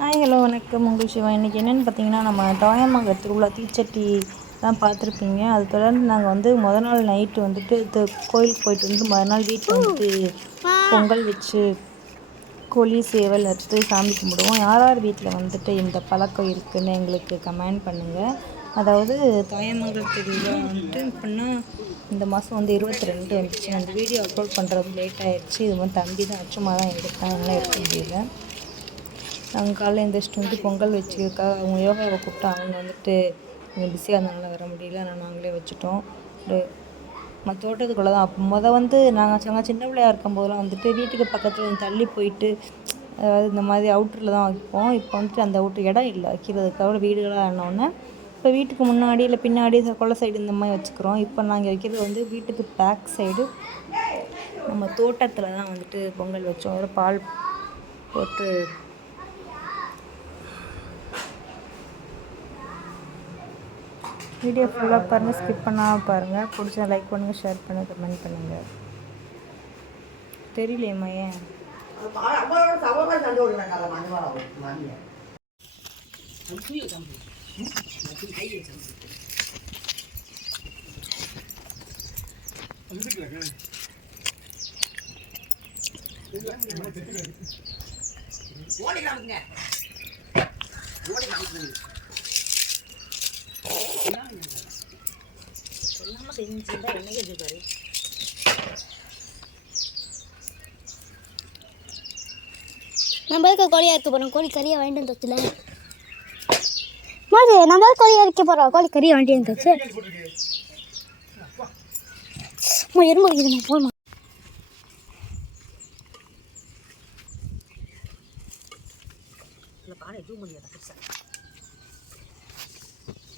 Hi hello வணக்கம். உங்கள் சிவா. இன்றைக்கி என்னென்னு பார்த்தீங்கன்னா நம்ம தாயமங்க திருவிழா தீச்சட்டி தான் பார்த்துருப்பீங்க. அது தொடர்ந்து நாங்கள் வந்து முத நாள் நைட்டு வந்துட்டு இது கோயிலுக்கு போயிட்டு வந்து மறுநாள் வீட்டில் வந்துட்டு பொங்கல் வச்சு கோழி சேவல் அறுத்து சாமி கும்பிடுவோம். யார் யார் வீட்டில் வந்துட்டு இந்த பழக்கம் இருக்குதுன்னு எங்களுக்கு கமெண்ட் பண்ணுங்கள் அதாவது தாயமங்கல் திருவிழா வந்துட்டு எப்படின்னா இந்த மாதம் வந்து இருபத்தி ரெண்டு வந்துச்சு. அந்த வீடியோ அப்லோட் பண்ணுறது லேட் ஆகிடுச்சு இது மாதிரி தம்பி தான் அச்சுமா தான் எடுத்தான் எல்லாம் எடுக்க முடியல. அவங்க காலையில் எழுந்திரிச்சிட்டு வந்து பொங்கல் வச்சுருக்கா அவங்க யோகாவை கூப்பிட்டா அவங்க வந்துட்டு கொஞ்சம் பிஸியாக இருந்தனால வர முடியல. ஆனால் நாங்களே வச்சுட்டோம். ஒரு நம்ம தோட்டத்துக்குள்ளே தான் அப்போ மொதல் வந்து நாங்கள் நாங்கள் சின்ன பிள்ளையா இருக்கும்போதெல்லாம் வந்துட்டு வீட்டுக்கு பக்கத்தில் தள்ளி போயிட்டு அதாவது இந்த மாதிரி அவுட்டரில் தான் வைப்போம். இப்போ வந்துட்டு அந்த அவுட்ரு இடம் இல்லை. வைக்கிறதுக்காக வீடுகளாக ஆனோடனே இப்போ வீட்டுக்கு முன்னாடி இல்லை பின்னாடி கொலை சைடு இந்த மாதிரி வச்சுக்கிறோம். இப்போ நாங்கள் வைக்கிறது வந்து வீட்டுக்கு பேக் சைடு நம்ம தோட்டத்தில் தான் வந்துட்டு பொங்கல் வச்சோம். பால் போட்டு வீடியோ ஃபுல்லாக பாருங்கள் ஸ்கிப் பண்ணாமல் பாருங்கள் பிடிச்சா லைக் பண்ணுங்கள் ஷேர் பண்ணுங்கள் கமெண்ட் பண்ணுங்கள் தெரியலையம்மா ஏன்? நம்ம இருக்க கோழியா இருக்க போகிறோம் கோழி கறியை வாங்கிட்டு வந்துச்சுல மாதிரி நம்ம கோழியா இருக்க போகிறோம் கோழி கறியை வாங்கிட்டு வந்துச்சு அம்மா எறும்பு இருக்குதுமா போமா பானை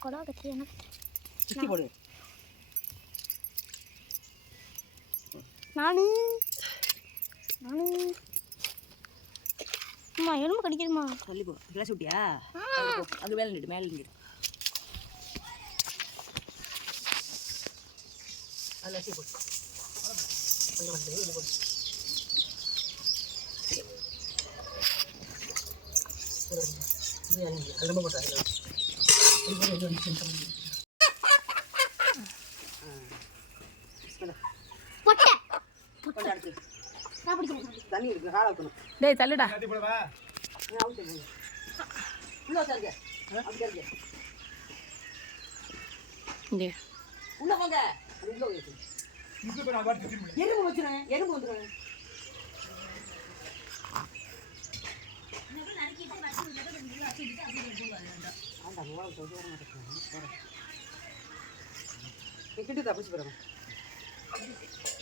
என்ன கொடா கத்தி என்ன சுத்தி போடு. நானு. நானு. அம்மா எலும்பு கடிக்குதுமா தள்ளி போ. கிளாஸ் விட்டியா? அது மேலே நிட்டு மேலே நிட்டு அதில் அரிசி போட்டு கொஞ்சம் வந்து இது போட்டு அது ரொம்ப போட்டாங்க டேய் தள்ளுடா. உள்ள வச்சா போங்க. வச்சு எறும்பு வச்சுருங்க எறும்பு வந்துடுங்க கிட்ட தப்பிச்சு போகிறேன்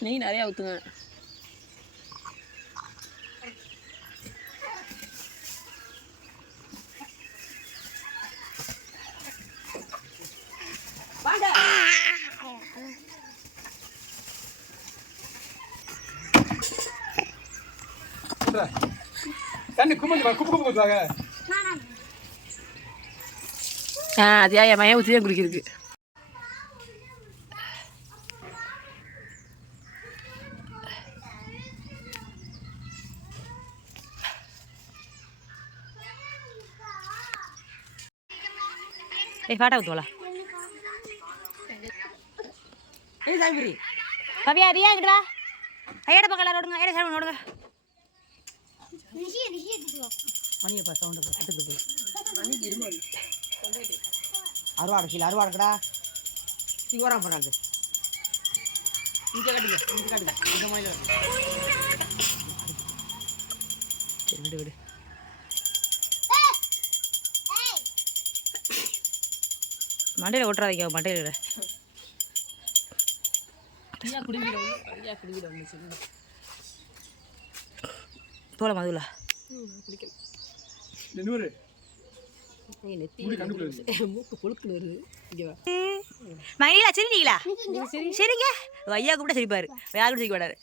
நெய் நிறையா ஊற்றுங்க வாங்க தண்ணி கும்பல் குப்பு குப்பு குத்துவாங்க. ஆ அது என் மையம் ஊற்றி தான் குடிக்கிறது ஏய் பாட்டா ஊற்றுவலா ஏய் சாய்புரி பவியா ரியா இங்கிட்டு வா? ஐயாட பக்கம் நோடுங்க ஐயாட சாமி நோடுங்க மணியப்பா சவுண்டு கட்டுக்கு போய் அருவாடை கீழே அருவாடைக்கடா நீ ஓரம் போடாது இங்கே கட்டுங்க இங்கே கட்டுங்க. இந்த மாதிரி சரி விடு விடு. மண்டையில் ஓட்டுறாதீங்க மண்டையில் விட போகலாம் மதுவில் இன்னொரு. மூக்கு பொழுக்குன்னு வருது. சிரிங்களா சரிங்க. ஐயா கூட சிரிப்பாரு. யாரும் சிரிக்க மாட்டாரு.